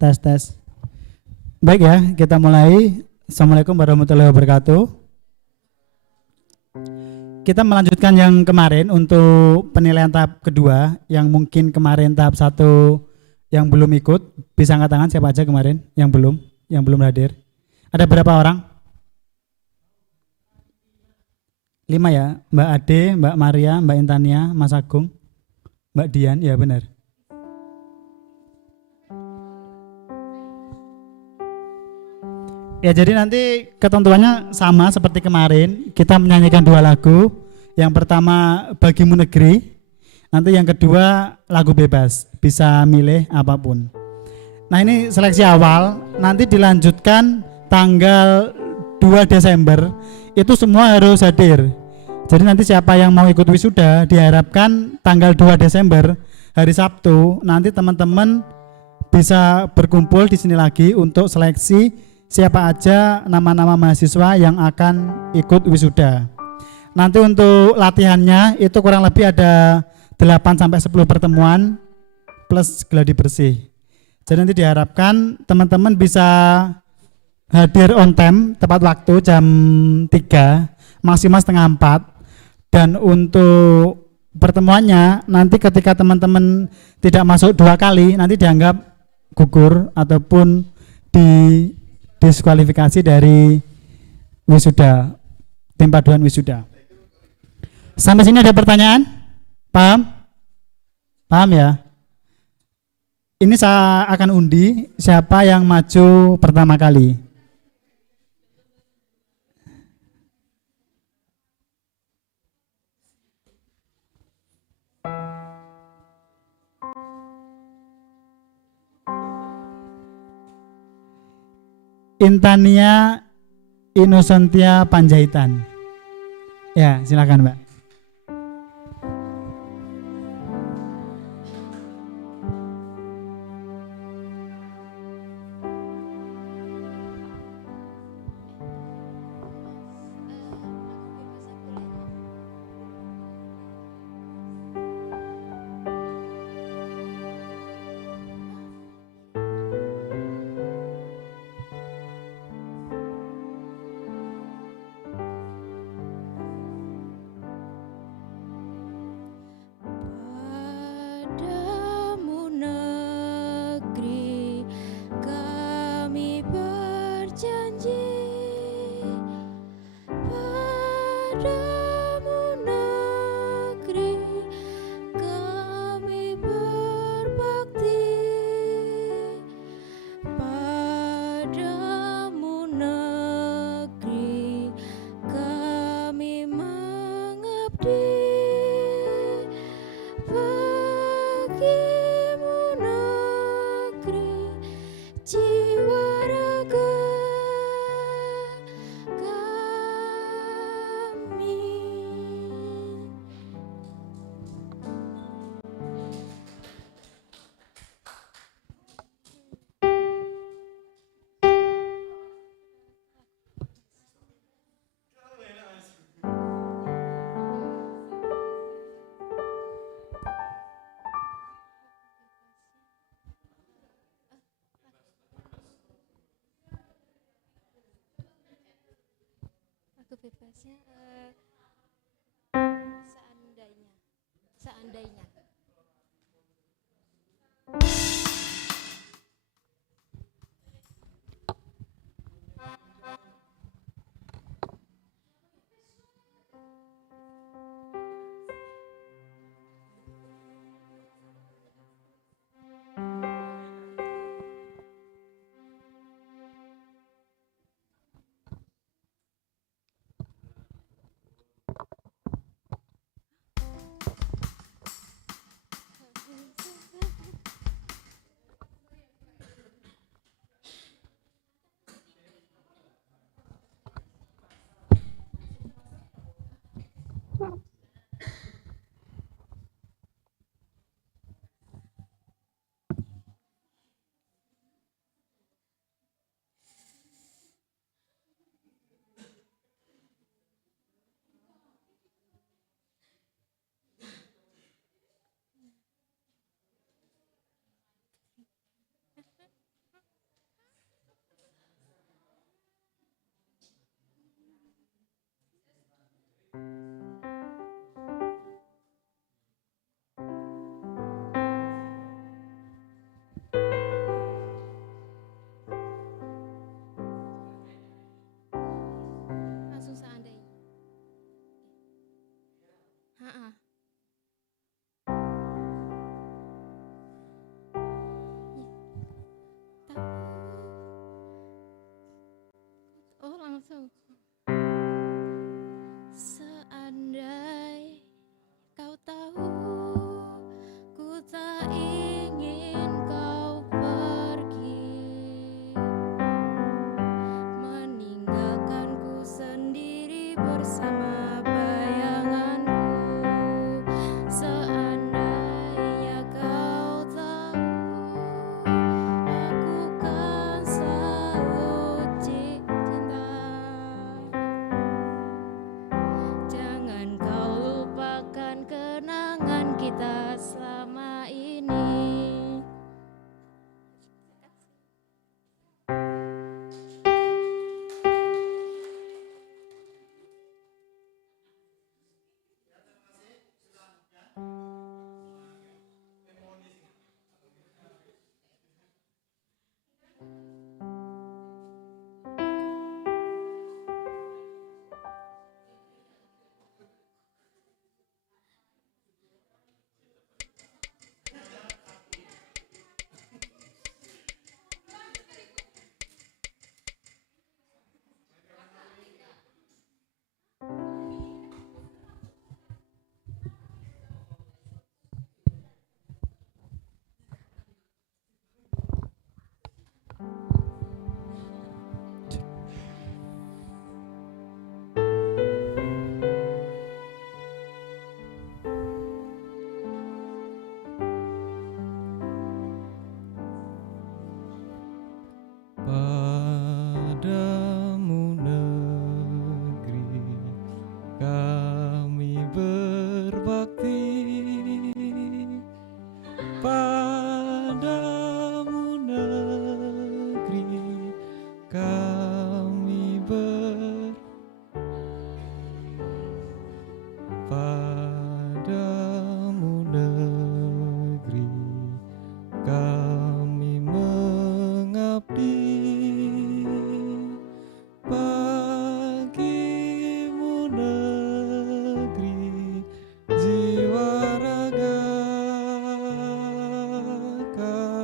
Tes tes. Baik ya, kita mulai. Assalamualaikum warahmatullahi wabarakatuh. Kita melanjutkan yang kemarin untuk penilaian tahap kedua, yang mungkin kemarin tahap 1 yang belum ikut, bisa angkat tangan siapa aja kemarin yang belum hadir. Ada berapa orang? 5 ya, Mbak Ade, Mbak Maria, Mbak Intania, Mas Agung, Mbak Dian, ya benar. Ya jadi nanti ketentuannya sama seperti kemarin, kita menyanyikan 2 lagu. Yang pertama Bagimu Negeri, nanti yang kedua lagu bebas, bisa milih apapun. Nah ini seleksi awal, nanti dilanjutkan tanggal 2 Desember, itu semua harus hadir. Jadi nanti siapa yang mau ikut wisuda diharapkan tanggal 2 Desember, hari Sabtu, nanti teman-teman bisa berkumpul di sini lagi untuk seleksi siapa aja nama-nama mahasiswa yang akan ikut wisuda. Nanti untuk latihannya itu kurang lebih ada 8-10 pertemuan plus gladi bersih. Jadi nanti diharapkan teman-teman bisa hadir on time, tepat waktu jam 3, maksimal setengah 4. Dan untuk pertemuannya nanti ketika teman-teman tidak masuk 2 kali nanti dianggap gugur ataupun diskualifikasi dari wisuda, tim paduan wisuda. Sampai sini ada pertanyaan? Paham? Paham ya? Ini saya akan undi siapa yang maju pertama kali. Intania Inosentia Panjaitan. Ya, silakan Mbak. Bebasnya seandainya Seandai kau tahu, ku tak ingin kau pergi, meninggalkanku sendiri bersama bayanganku. Seandainya kau tahu, aku kan selalu cinta. Jangan kau lupakan kenangan kita selama ini. Padamu negeri kami berbakti, padamu negeri kami padamu negeri kami mengabdi. Bagimu negeri jiwa raga kami.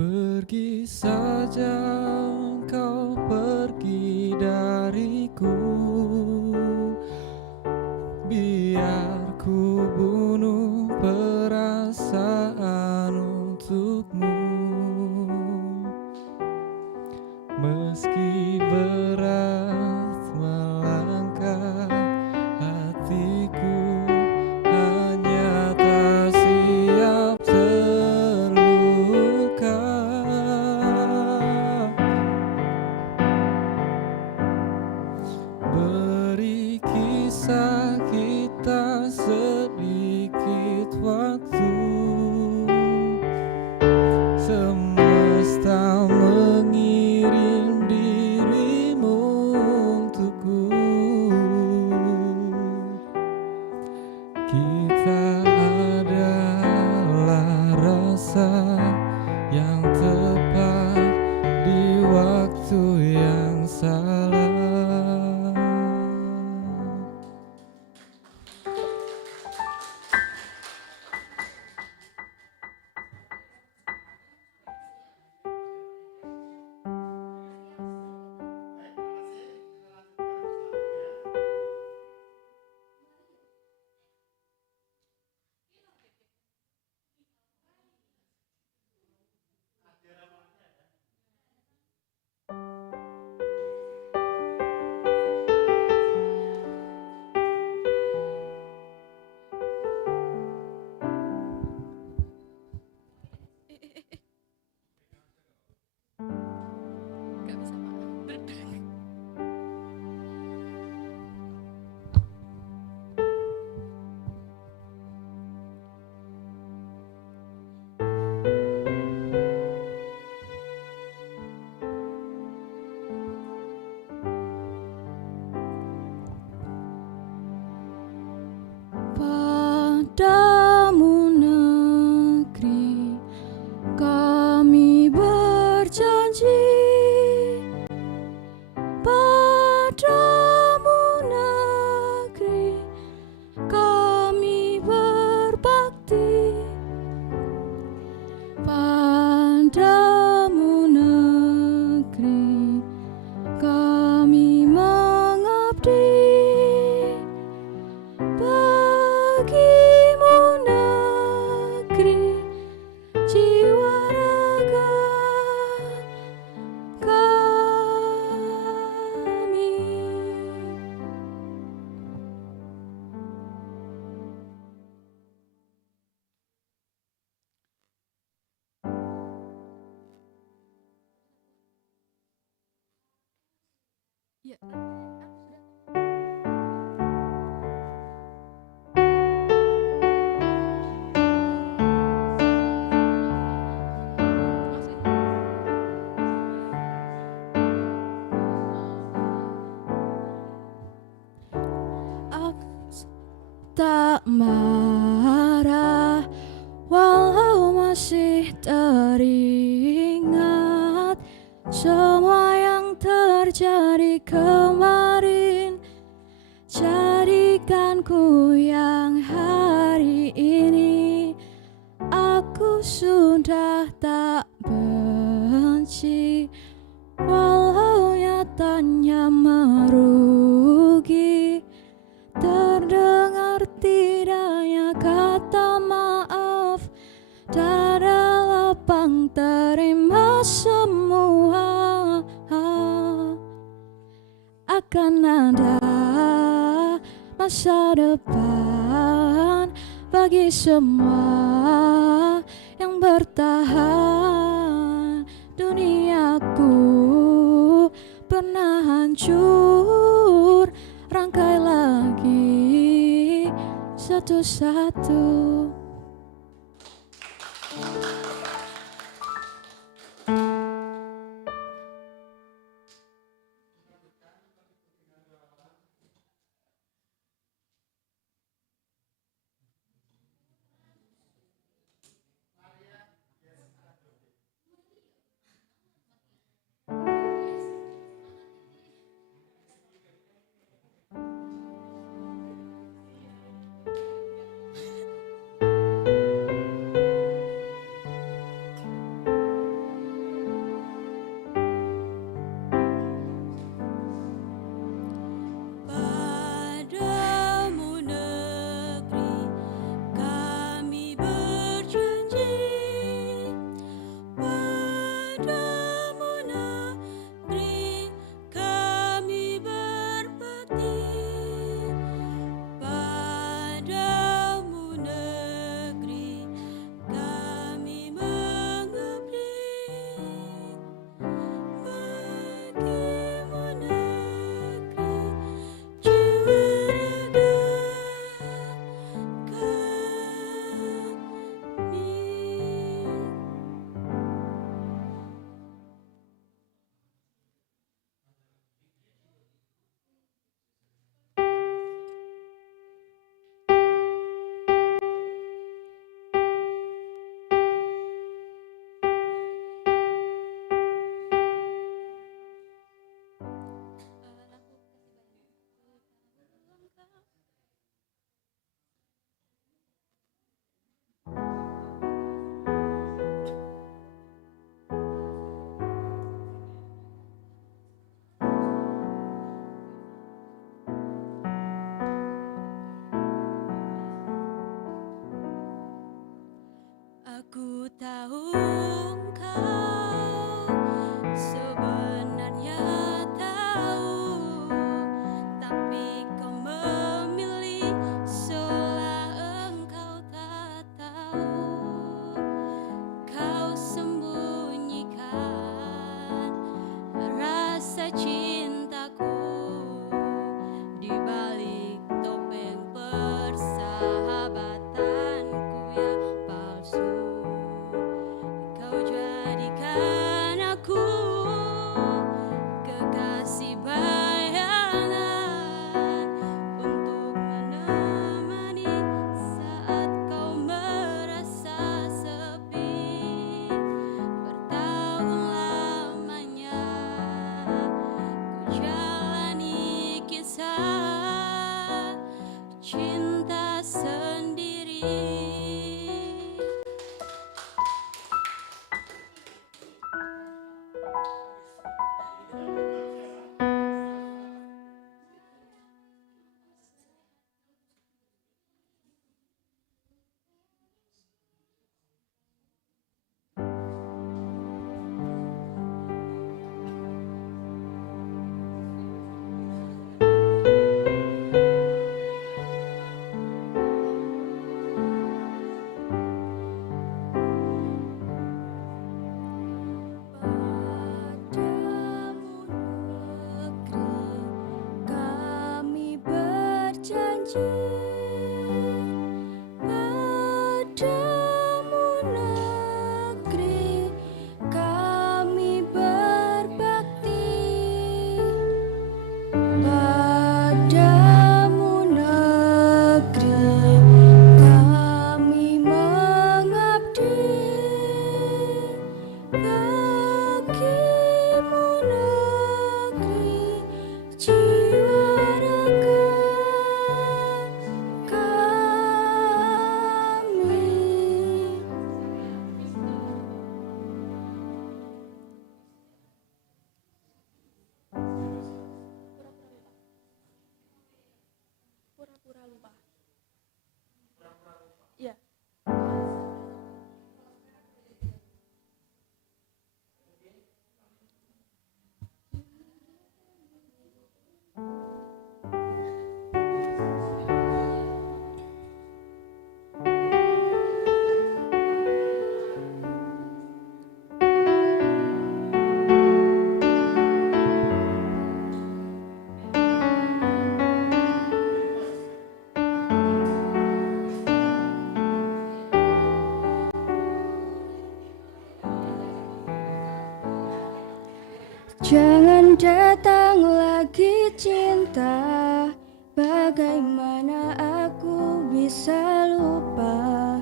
Pergi saja kau pergi dariku, biar ku bunuh perasaan untukmu. Meski berat melangkah hatiku, hanya tak siap terluka. Beri kisah kita sedikit waktu, semesta mengirim dirimu untukku. Kita adalah rasa yang tepat di waktu yang salah. Ya. Aku tak marah walau masih teringat semua yang terjadi kemarin. Jadikan ku yang hari ini. Aku sudah tak benci walau nyatanya merugi. Terdengar tidaknya kata maaf, dada lapang terima semua. Akan ada masa depan bagi semua yang bertahan. Duniaku pernah hancur, rangkai lagi satu-satu. Padamu negeri kami berjanji, padamu negeri kami berbakti, padamu negeri kami mengabdi. Bagimu negeri jiwa raga kami. Aku tahu kau sebenarnya tahu, tapi kau memilih Padamu negeri kami berbakti, padamu negeri kami mengabdi, bagimu negeri jiwa raga kami. Pura-pura lupa. Ya. Jangan datang lagi cinta, bagaimana aku bisa lupa,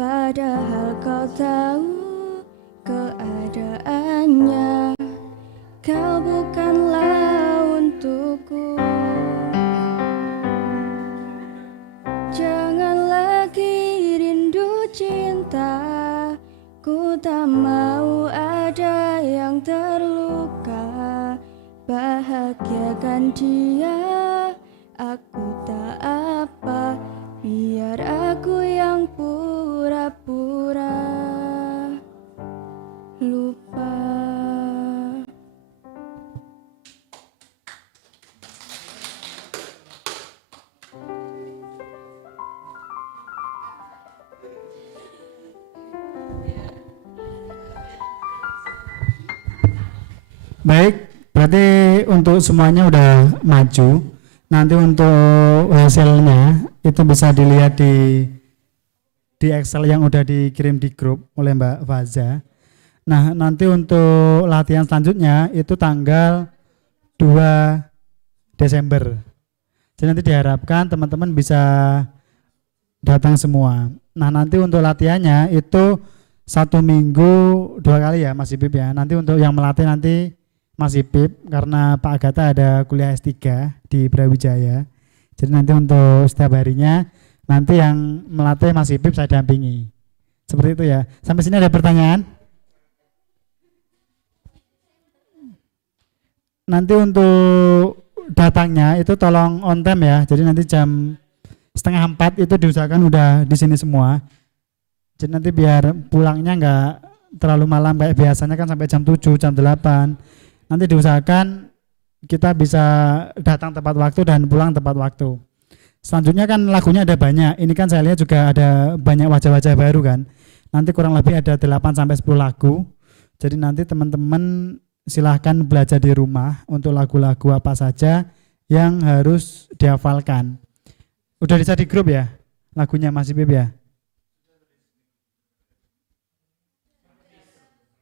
padahal kau tahu keadaannya, kau bukanlah untukku. Jangan lagi rindu cinta, ku tak mau ada yang terluka, bahagiakan dia, aku tak apa, biar aku yang pura-pura lupa. Baik, berarti untuk semuanya udah maju. Nanti untuk hasilnya itu bisa dilihat di Excel yang udah dikirim di grup oleh Mbak Faza. Nah, nanti untuk latihan selanjutnya itu tanggal 2 Desember. Jadi nanti diharapkan teman-teman bisa datang semua. Nah, nanti untuk latihannya itu 1 minggu 2 kali ya Mas Ipip ya. Nanti untuk yang melatih nanti Mas Ipip, karena Pak Agatha ada kuliah S3 di Brawijaya. Jadi nanti untuk setiap harinya nanti yang melatih Mas Ipip saya dampingi. Seperti itu ya. Sampai sini ada pertanyaan? Nanti untuk datangnya itu tolong on time ya. Jadi nanti jam 3:30 itu diusahakan udah di sini semua. Jadi nanti biar pulangnya enggak terlalu malam kayak biasanya kan sampai jam 7, jam 8. Nanti diusahakan kita bisa datang tepat waktu dan pulang tepat waktu. Selanjutnya kan lagunya ada banyak. Ini kan saya lihat juga ada banyak wajah-wajah baru kan. Nanti kurang lebih ada 8-10 lagu. Jadi nanti teman-teman silahkan belajar di rumah untuk lagu-lagu apa saja yang harus dihafalkan. Udah bisa di grup ya lagunya Mas Ipip ya?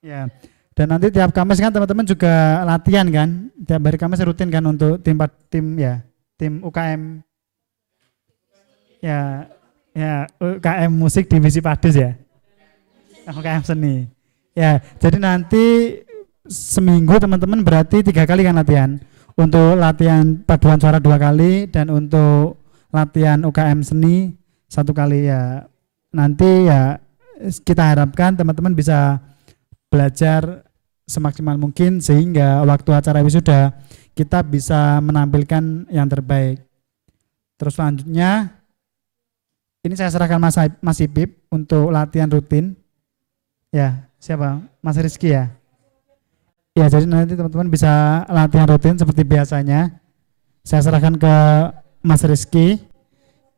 Ya. Dan nanti tiap Kamis kan teman-teman juga latihan kan, tiap hari Kamis rutin kan untuk tim UKM ya UKM musik divisi Padus ya, UKM seni ya. Jadi nanti seminggu teman-teman berarti 3 kali kan latihan, untuk latihan paduan suara 2 kali dan untuk latihan UKM seni 1 kali ya. Nanti ya kita harapkan teman-teman bisa belajar semaksimal mungkin sehingga waktu acara wisuda kita bisa menampilkan yang terbaik. Terus selanjutnya ini saya serahkan Mas Ipip untuk latihan rutin. Ya, siapa? Mas Rizky ya? Ya, jadi nanti teman-teman bisa latihan rutin seperti biasanya. Saya serahkan ke Mas Rizky.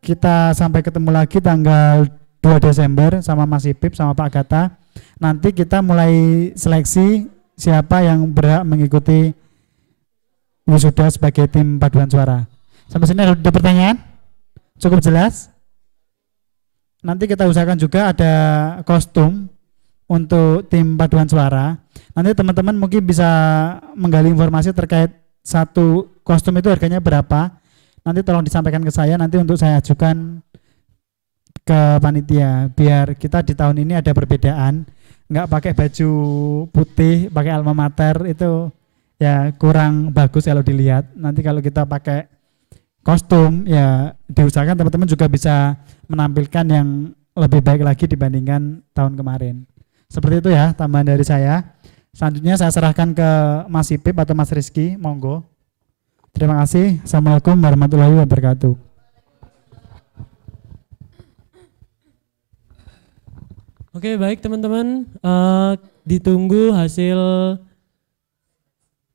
Kita sampai ketemu lagi tanggal 2 Desember sama Mas Ipip sama Pak Agatha. Nanti kita mulai seleksi siapa yang berhak mengikuti wisuda sebagai tim paduan suara. Sampai sini ada pertanyaan? Cukup jelas? Nanti kita usahakan juga ada kostum untuk tim paduan suara. Nanti teman-teman mungkin bisa menggali informasi terkait satu kostum itu harganya berapa. Nanti tolong disampaikan ke saya, nanti untuk saya ajukan ke panitia biar kita di tahun ini ada perbedaan, nggak pakai baju putih, pakai alma mater itu ya kurang bagus kalau dilihat. Nanti kalau kita pakai kostum ya diusahakan teman-teman juga bisa menampilkan yang lebih baik lagi dibandingkan tahun kemarin. Seperti itu ya tambahan dari saya. Selanjutnya saya serahkan ke Mas Ipip atau Mas Rizky, monggo. Terima kasih. Assalamualaikum warahmatullahi wabarakatuh. Oke, baik teman-teman, ditunggu hasil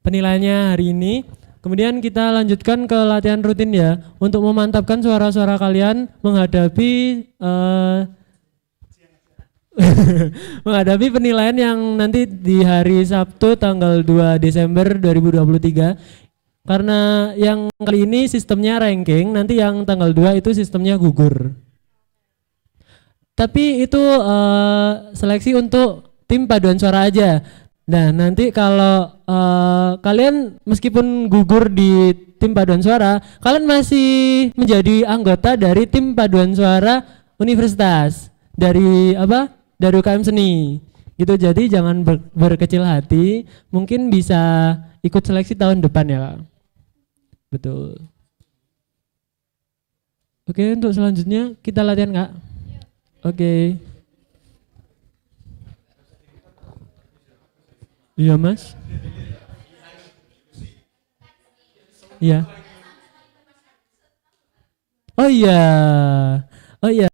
penilaiannya hari ini. Kemudian kita lanjutkan ke latihan rutin ya, untuk memantapkan suara-suara kalian menghadapi menghadapi penilaian yang nanti di hari Sabtu tanggal 2 Desember 2023. Karena yang kali ini sistemnya ranking, nanti yang tanggal 2 itu sistemnya gugur. Tapi itu seleksi untuk tim paduan suara aja. Nah nanti kalau kalian meskipun gugur di tim paduan suara, kalian masih menjadi anggota dari tim paduan suara universitas dari apa? Dari UKM Seni. Gitu, jadi jangan berkecil hati, mungkin bisa ikut seleksi tahun depan ya Kak. Betul. Oke, untuk selanjutnya kita latihan Kak. Oke. Iya Mas. Iya. Oh iya. Oh iya.